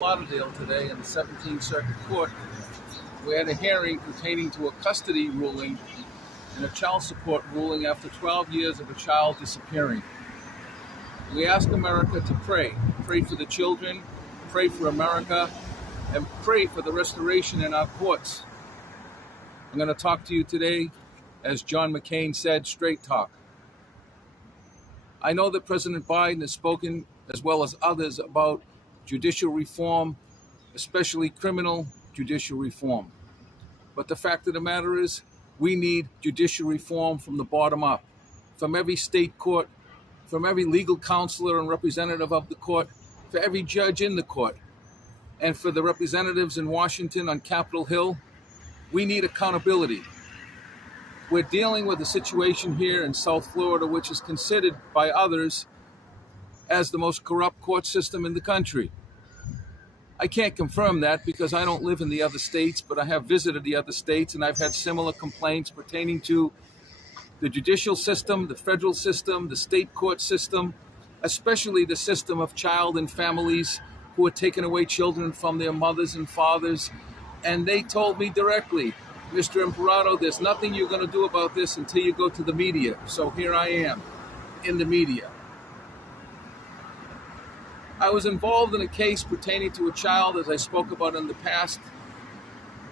Lauderdale today in the 17th Circuit Court. We had a hearing pertaining to a custody ruling and a child support ruling after 12 years of a child disappearing. We ask America to pray. Pray for the children, pray for America, and pray for the restoration in our courts. I'm going to talk to you today, as John McCain said, straight talk. I know that President Biden has spoken, as well as others, about judicial reform, especially criminal judicial reform. But the fact of the matter is, we need judicial reform from the bottom up, from every state court, from every legal counselor and representative of the court, for every judge in the court, and for the representatives in Washington on Capitol Hill. We need accountability. We're dealing with a situation here in South Florida, which is considered by others as the most corrupt court system in the country. I can't confirm that because I don't live in the other states, but I have visited the other states and I've had similar complaints pertaining to the judicial system, the federal system, the state court system, especially the system of child and families who are taking away children from their mothers and fathers. And they told me directly, Mr. Imperato, there's nothing you're going to do about this until you go to the media. So here I am in the media. I was involved in a case pertaining to a child, as I spoke about in the past,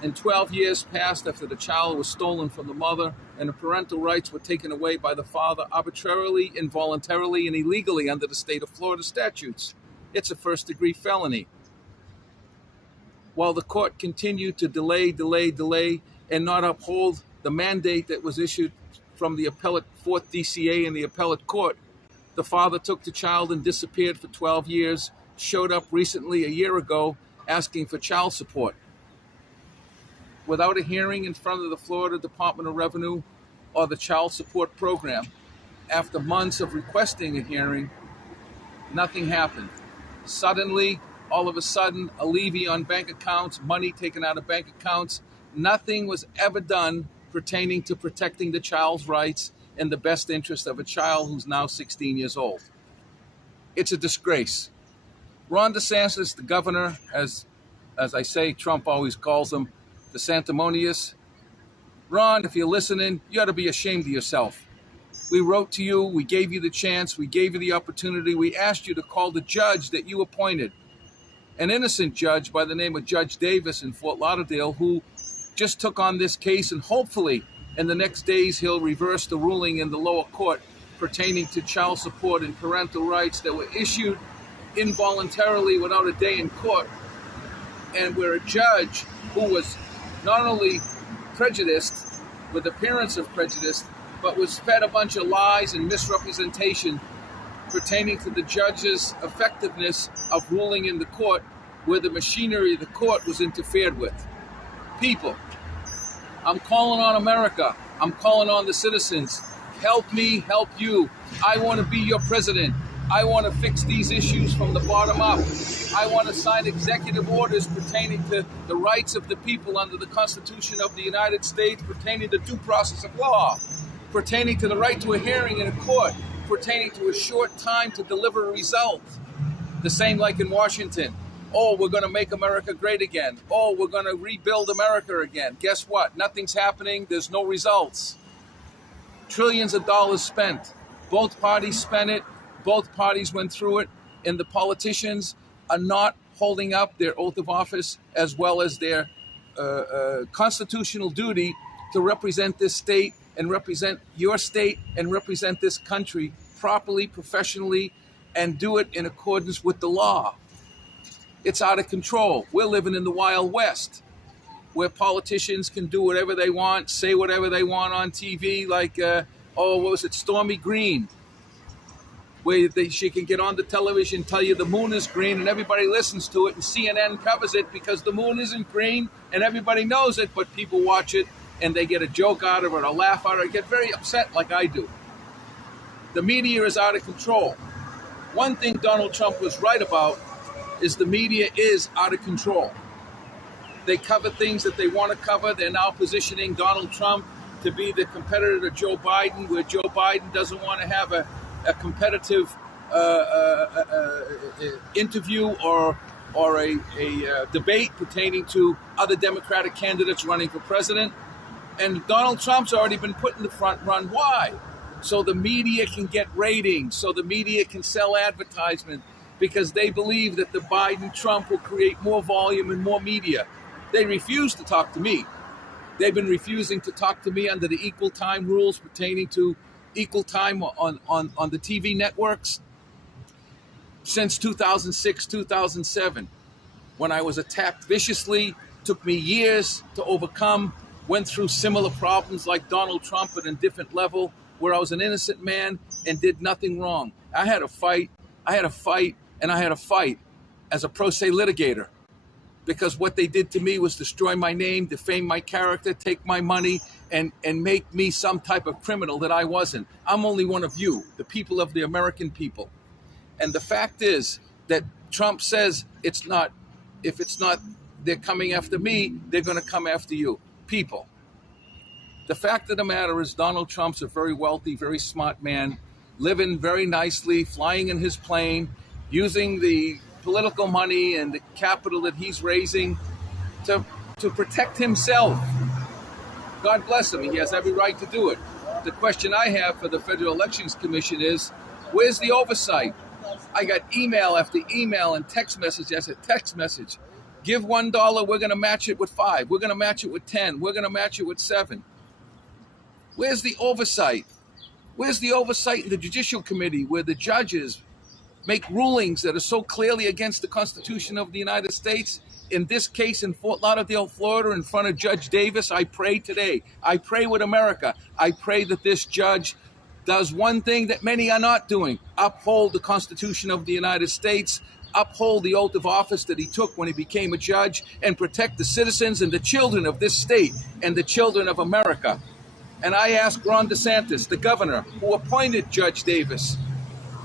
and 12 years passed after the child was stolen from the mother and the parental rights were taken away by the father arbitrarily, involuntarily, and illegally under the state of Florida statutes. It's a first-degree felony. While the court continued to delay, and not uphold the mandate that was issued from the appellate 4th DCA and the appellate court, the father took the child and disappeared for 12 years, showed up recently a year ago asking for child support. Without a hearing in front of the Florida Department of Revenue or the child support program, after months of requesting a hearing, nothing happened. Suddenly, all of a sudden, a levy on bank accounts, money taken out of bank accounts, nothing was ever done pertaining to protecting the child's rights in the best interest of a child who's now 16 years old. It's a disgrace. Ron DeSantis, the governor, as I say, Trump always calls him, the sanctimonious. Ron, if you're listening, you ought to be ashamed of yourself. We wrote to you, we gave you the chance, we gave you the opportunity, we asked you to call the judge that you appointed, an innocent judge by the name of Judge Davis in Fort Lauderdale, who just took on this case, and hopefully in the next days he'll reverse the ruling in the lower court pertaining to child support and parental rights that were issued involuntarily without a day in court, and where a judge who was not only prejudiced with appearance of prejudice, but was fed a bunch of lies and misrepresentation pertaining to the judge's effectiveness of ruling in the court, where the machinery of the court was interfered with. People, I'm calling on America. I'm calling on the citizens. Help me, help you. I want to be your president. I want to fix these issues from the bottom up. I want to sign executive orders pertaining to the rights of the people under the Constitution of the United States, pertaining to due process of law, pertaining to the right to a hearing in a court, pertaining to a short time to deliver a result. The same like in Washington. Oh, we're going to make America great again. Oh, we're going to rebuild America again. Guess what? Nothing's happening. There's no results. Trillions of dollars spent. Both parties spent it. Both parties went through it. And the politicians are not holding up their oath of office as well as their constitutional duty to represent this state and represent your state and represent this country properly, professionally, and do it in accordance with the law. It's out of control. We're living in the Wild West, where politicians can do whatever they want, say whatever they want on TV, like, what was it, Stormy Green, where she can get on the television and tell you the moon is green and everybody listens to it, and CNN covers it because the moon isn't green and everybody knows it, but people watch it and they get a joke out of it, a laugh out of it, get very upset like I do. The media is out of control. One thing Donald Trump was right about is the media is out of control. They cover things that they want to cover. They're now positioning Donald Trump to be the competitor to Joe Biden, where Joe Biden doesn't want to have a competitive interview or debate pertaining to other Democratic candidates running for president. And Donald Trump's already been put in the front run. Why? So the media can get ratings, so the media can sell advertisement, because they believe that the Biden-Trump will create more volume and more media. They refuse to talk to me. They've been refusing to talk to me under the equal time rules pertaining to equal time on the TV networks since 2006, 2007, when I was attacked viciously. Took me years to overcome, went through similar problems like Donald Trump at a different level, where I was an innocent man and did nothing wrong. I had to fight, and I had to fight as a pro se litigator, because what they did to me was destroy my name, defame my character, take my money, and make me some type of criminal that I wasn't. I'm only one of you, the people of the American people. And the fact is that Trump says it's not, if it's not, they're coming after me, they're going to come after you. People. The fact of the matter is Donald Trump's a very wealthy, very smart man, living very nicely, flying in his plane, using the political money and the capital that he's raising to protect himself. God bless him. He has every right to do it. The question I have for the Federal Elections Commission is, where's the oversight? I got email after email and text message after text message. Give $1, we're going to match it with 5. We're going to match it with 10. We're going to match it with 7. Where's the oversight? Where's the oversight in the Judicial Committee, where the judges make rulings that are so clearly against the Constitution of the United States? In this case in Fort Lauderdale, Florida, in front of Judge Davis, I pray today. I pray with America. I pray that this judge does one thing that many are not doing: uphold the Constitution of the United States, uphold the oath of office that he took when he became a judge, and protect the citizens and the children of this state and the children of America. And I ask Ron DeSantis, the governor who appointed Judge Davis,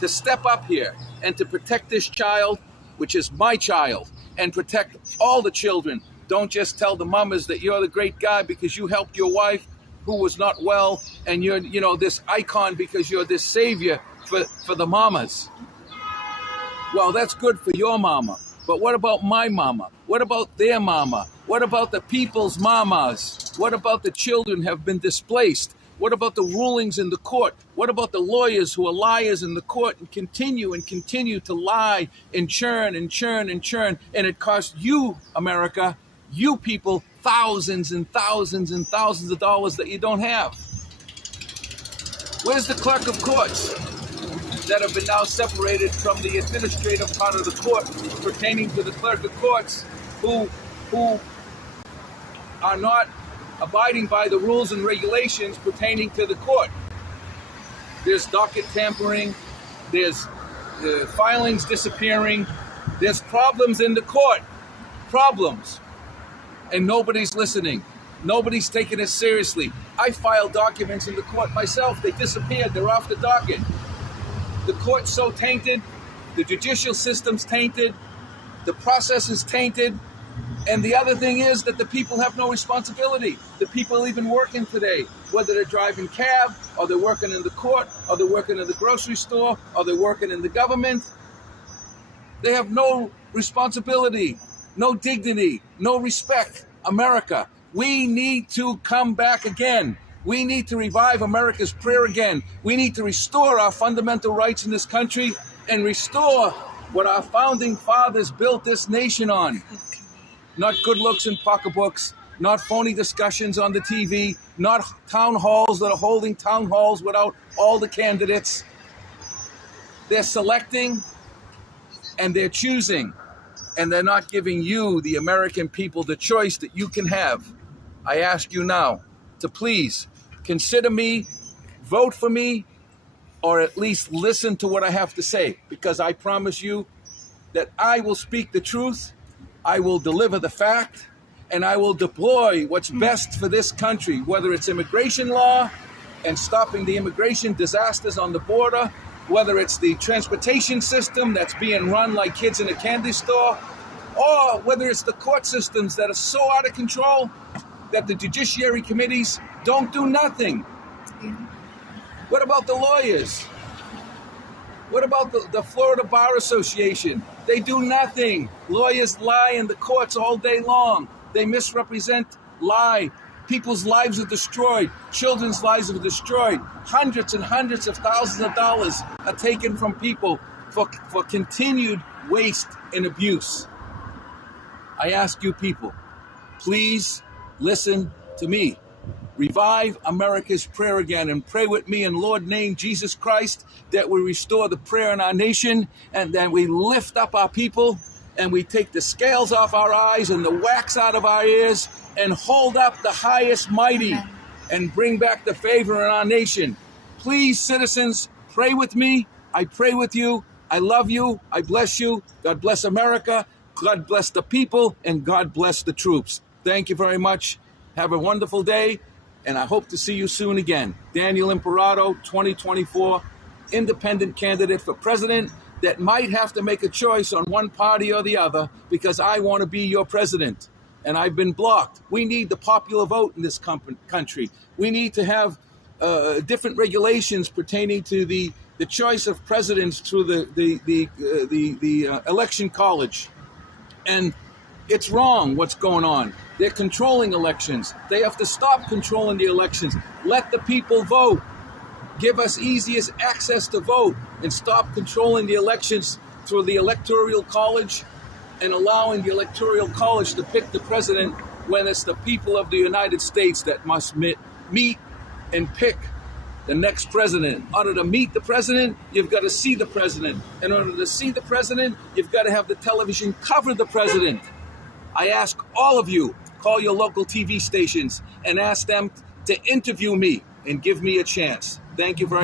to step up here and to protect this child, which is my child, and protect all the children. Don't just tell the mamas that you're the great guy because you helped your wife who was not well, and you're, this icon because you're this savior for the mamas. Well, that's good for your mama. But what about my mama? What about their mama? What about the people's mamas? What about the children who have been displaced? What about the rulings in the court? What about the lawyers who are liars in the court and continue to lie and churn and churn and churn? And it costs you, America, you people, thousands and thousands and thousands of dollars that you don't have. Where's the clerk of courts that have been now separated from the administrative part of the court pertaining to the clerk of courts who are not abiding by the rules and regulations pertaining to the court? There's docket tampering, there's filings disappearing, there's problems in the court, problems, and nobody's listening. Nobody's taking it seriously. I filed documents in the court myself. They disappeared. They're off the docket. The court's so tainted, the judicial system's tainted, the process is tainted, and the other thing is that the people have no responsibility. The people even working today, whether they're driving cab, or they're working in the court, or they're working in the grocery store, or they're working in the government, they have no responsibility, no dignity, no respect. America, we need to come back again. We need to revive America's prayer again. We need to restore our fundamental rights in this country and restore what our founding fathers built this nation on. Not good looks in pocketbooks, not phony discussions on the TV, not town halls that are holding town halls without all the candidates. They're selecting and they're choosing, and they're not giving you, the American people, the choice that you can have. I ask you now to please consider me, vote for me, or at least listen to what I have to say, because I promise you that I will speak the truth, I will deliver the fact, and I will deploy what's best for this country, whether it's immigration law and stopping the immigration disasters on the border, whether it's the transportation system that's being run like kids in a candy store, or whether it's the court systems that are so out of control that the judiciary committees don't do nothing. What about the lawyers? What about the Florida Bar Association? They do nothing. Lawyers lie in the courts all day long. They misrepresent, lie. People's lives are destroyed. Children's lives are destroyed. Hundreds and hundreds of thousands of dollars are taken from people for continued waste and abuse. I ask you people, please listen to me. Revive America's prayer again and pray with me in Lord name Jesus Christ that we restore the prayer in our nation and that we lift up our people and we take the scales off our eyes and the wax out of our ears and hold up the highest mighty and bring back the favor in our nation. Please, citizens, pray with me. I pray with you. I love you. I bless you. God bless America. God bless the people and God bless the troops. Thank you very much. Have a wonderful day. And I hope to see you soon again. Daniel Imperato, 2024, independent candidate for president that might have to make a choice on one party or the other because I want to be your president. And I've been blocked. We need the popular vote in this country. We need to have different regulations pertaining to the choice of presidents through the election college. And it's wrong what's going on. They're controlling elections. They have to stop controlling the elections. Let the people vote. Give us easiest access to vote and stop controlling the elections through the electoral college and allowing the electoral college to pick the president when it's the people of the United States that must meet and pick the next president. In order to meet the president, you've got to see the president. In order to see the president, you've got to have the television cover the president. I ask all of you, call your local TV stations and ask them to interview me and give me a chance. Thank you very much.